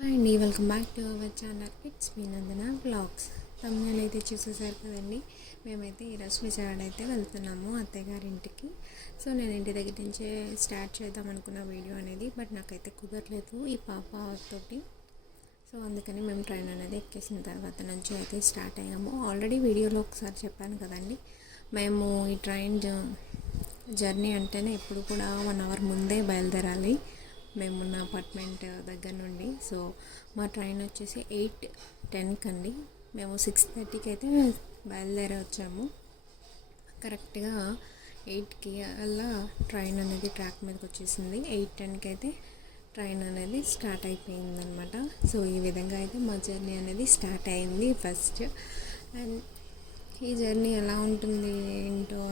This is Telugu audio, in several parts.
హాయ్ అండి welcome back to our channel it's me Nandana blogs తమిళ అయితే చూసేసారు కదండి? మేమైతే ఈరోజు విజయవాడ అయితే వెళ్తున్నాము అత్తయ్య గారి ఇంటికి సో నేను ఇంటి దగ్గర నుంచే స్టార్ట్ చేద్దాం అనుకున్న వీడియో అనేది బట్ నాకైతే కుదరలేదు ఈ పాపతోటి సో అందుకని మేము ట్రైన్ అనేది ఎక్కేసిన తర్వాత నుంచి అయితే స్టార్ట్ అయ్యాము. ఆల్రెడీ వీడియోలో ఒకసారి చెప్పాను కదండి మేము ఈ ట్రైన్ జర్నీ అంటేనే ఎప్పుడు కూడా వన్ అవర్ ముందే బయలుదేరాలి. మేమున్న అపార్ట్మెంట్ దగ్గర నుండి. సో మా ట్రైన్ వచ్చేసి ఎయిట్ టెన్కి అండి మేము సిక్స్ థర్టీకి అయితే బయలుదేరి వచ్చాము. కరెక్ట్గా ఎయిట్కి అలా ట్రైన్ అనేది ట్రాక్ మీదకి వచ్చేసింది. ఎయిట్ టెన్కి అయితే ట్రైన్ అనేది స్టార్ట్ అయిపోయిందనమాట సో ఈ విధంగా అయితే మా జర్నీ అనేది స్టార్ట్ అయింది ఫస్ట్. అండ్ ఈ జర్నీ ఎలా ఉంటుంది ఏంటో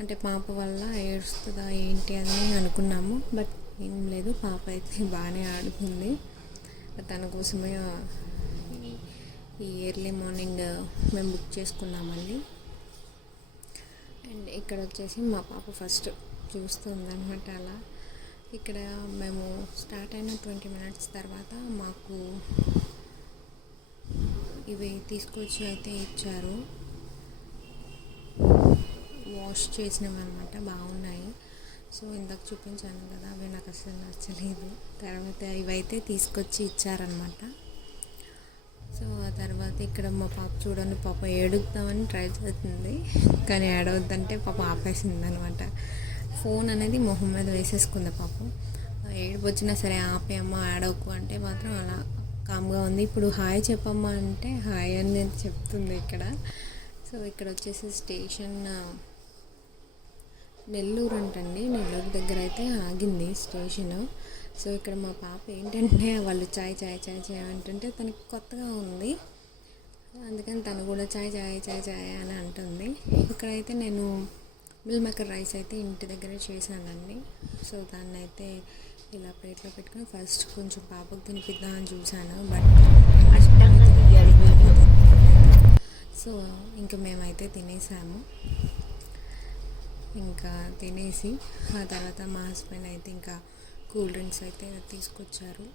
అంటే పాప వల్ల ఏడుస్తుందా ఏంటి అని అనుకున్నాము. బట్ ఏం లేదు పాప అయితే బాగానే ఆడుతుంది. తన కోసమే ఈ ఎర్లీ మార్నింగ్ మేము బుక్ చేసుకున్నామండి. అండ్ ఇక్కడ వచ్చేసి మా పాప ఫస్ట్ చూస్తుందన్నమాట అలా. ఇక్కడ మేము స్టార్ట్ అయిన ట్వంటీ మినిట్స్ తర్వాత మాకు ఇవి తీసుకొచ్చి అయితే ఇచ్చారు. వాష్ చేసినవి అనమాట బాగున్నాయి. సో ఇందాక చూపించాను కదా అవి నాకు అసలు నచ్చలేదు. తర్వాత ఇవైతే తీసుకొచ్చి ఇచ్చారనమాట సో ఆ తర్వాత ఇక్కడ మా పాప చూడండి పాప ఏడుద్దామని ట్రై చేస్తుంది. కానీ ఏడవద్దంటే పాప ఆపేసింది అనమాట ఫోన్ అనేది మొహం మీద వేసేసుకుంది పాప. ఏడుపు వచ్చినా సరే ఆపే అమ్మ ఆడవకు అంటే మాత్రం అలా కామ్గా ఉంది. ఇప్పుడు హాయ్ చెప్పమ్మా అంటే హాయ్ అని చెప్తుంది ఇక్కడ. సో ఇక్కడ వచ్చేసి స్టేషన్ నెల్లూరు అంటండి నెల్లూరు దగ్గర అయితే ఆగింది స్టేషన్. సో ఇక్కడ మా పాప ఏంటంటే వాళ్ళు చాయ్ చాయ్ చాయ్ చాయ్ అంటుంటే తనకి కొత్తగా ఉంది. అందుకని తను కూడా చాయ్ చాయ్ చాయ్ చాయ్ అని అంటుంది. ఇక్కడైతే నేను మిల్ మేకర్ రైస్ అయితే ఇంటి దగ్గరే చేశానండి. సో దాన్ని అయితే ఇలా ప్లేట్లో పెట్టుకుని ఫస్ట్ కొంచెం పాపకు తినిపిద్దామని చూశాను. బట్ సో ఇంకా మేమైతే తినేసాము. ఇంకా తినేసి ఆ తర్వాత మా హస్బెండ్ అయితే ఇంకా కూల్ డ్రింక్స్ అయితే తీసుకొచ్చారు.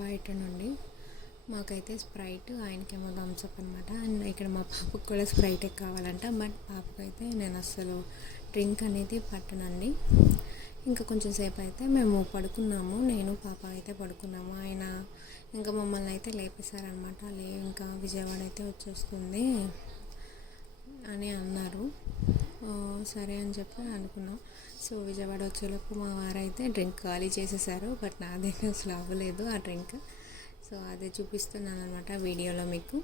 బయట నుండి మాకైతే స్ప్రైట్ ఆయనకేమో థమ్స్అప్ అనమాట అండ్ ఇక్కడ మా పాపకు కూడా స్ప్రైటే కావాలంట. బట్ పాపకైతే నేను అస్సలు డ్రింక్ అనేది పట్టనండి. ఇంకా కొంచెం సేపు అయితే మేము పడుకున్నాము. నేను పాప అయితే పడుకున్నాము. ఆయన ఇంకా మమ్మల్ని అయితే లేపేశారనమాట లే ఇంకా విజయవాడ అయితే వచ్చేస్తుంది. అని అన్నారు. సరే అని చెప్పి అనుకున్నాం. సో విజయవాడ వచ్చేలోపు మా వారైతే డ్రింక్ ఖాళీ చేసేసారు. బట్ నా దగ్గర అసలు అవ్వలేదు ఆ డ్రింక్. సో అదే చూపిస్తున్నాను అనమాట వీడియోలో మీకు.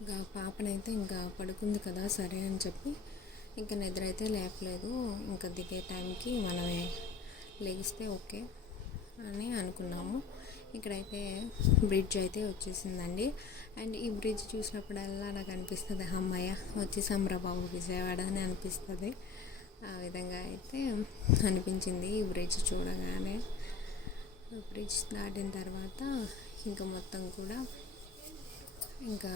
ఇంకా పాపనైతే ఇంకా పడుకుంది కదా సరే అని చెప్పి ఇంకా నిద్ర అయితే లేపలేదు. ఇంకా దిగే టైంకి మనమే లెగిస్తే ఓకే అని అనుకున్నాము. ఇక్కడైతే బ్రిడ్జ్ అయితే వచ్చేసిందండి. అండ్ ఈ బ్రిడ్జ్ చూసినప్పుడల్లా నాకు అనిపిస్తుంది అమ్మాయ వచ్చి బాబు విజయవాడ అని అనిపిస్తుంది. ఆ విధంగా అయితే అనిపించింది ఈ బ్రిడ్జ్ చూడగానే. బ్రిడ్జ్ దాటిన తర్వాత ఇంకా మొత్తం కూడా ఇంకా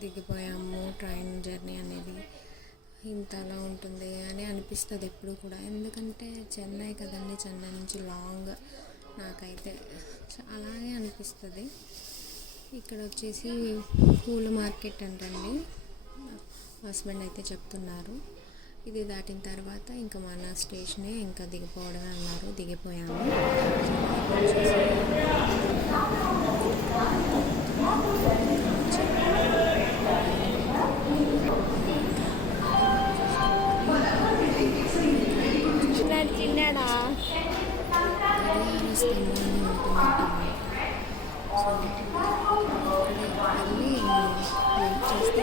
దిగిపోయాము ట్రైన్ జర్నీ అనేది ఇంతలా ఉంటుంది అని అనిపిస్తుంది ఎప్పుడు కూడా. ఎందుకంటే చెన్నై కదండి చెన్నై నుంచి లాంగ్ నాకైతే అలాగే అనిపిస్తుంది. ఇక్కడ వచ్చేసి పూల మార్కెట్ అంటండి. హస్బెండ్ అయితే చెప్తున్నారు. ఇది దాటిన తర్వాత ఇంకా మన స్టేషనే ఇంకా దిగిపోవడమే అన్నారు. దిగిపోయాము. వెళ్ళి వెయిట్ చేస్తే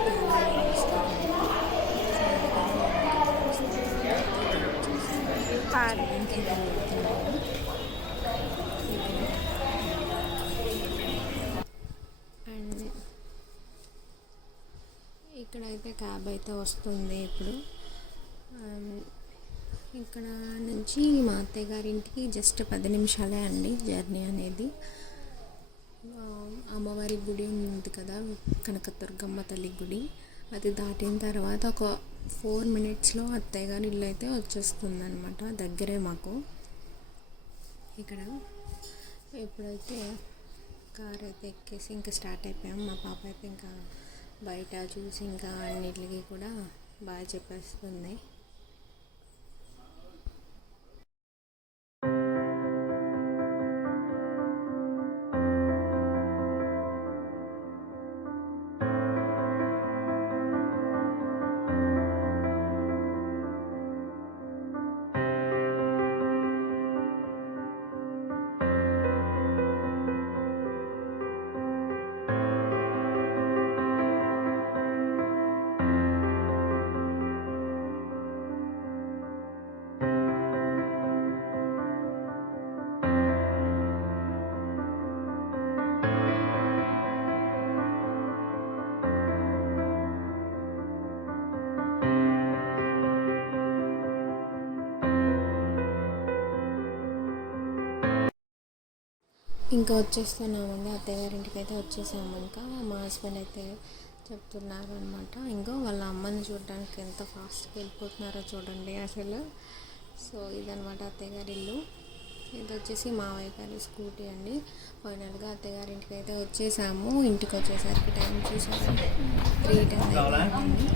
అండ్ ఇక్కడైతే క్యాబ్ అయితే వస్తుంది ఇప్పుడు. Um, ఇక్కడ నుంచి మా అత్తయ్య గారి ఇంటికి జస్ట్ పది నిమిషాలే అండి జర్నీ అనేది. అమ్మవారి గుడి ఉంది కదా కనకదుర్గమ్మ తల్లి గుడి. అది దాటిన తర్వాత ఒక ఫోర్ మినిట్స్లో అత్తయ్య గారి ఇల్లు అయితే వచ్చేస్తుంది అనమాట దగ్గరే మాకు. ఇక్కడ ఇప్పుడైతే కార్ అయితే ఎక్కేసి ఇంకా స్టార్ట్ అయిపోయాం మా పాప అయితే ఇంకా బయట చూసి ఇంకా అన్నిటికి కూడా బాగా చెప్పేస్తుంది. ఇంకా వచ్చేస్తున్నామండి అత్తయ్య గారి ఇంటికి అయితే వచ్చేసాము ఇంకా. మా హస్బెండ్ అయితే చెప్తున్నారు అనమాట ఇంకో వాళ్ళ అమ్మని చూడడానికి ఎంత ఫాస్ట్గా వెళ్ళిపోతున్నారో చూడండి అసలు. సో ఇదనమాట అత్తయ్య గారి ఇల్లు ఇది వచ్చేసి మావయ్య గారి స్కూటీ అండి. ఫైనల్గా అత్తయ్య గారి ఇంటికి అయితే వచ్చేసాము. ఇంటికి వచ్చేసరికి టైం చూసారు? త్రీ అయిపోయింది.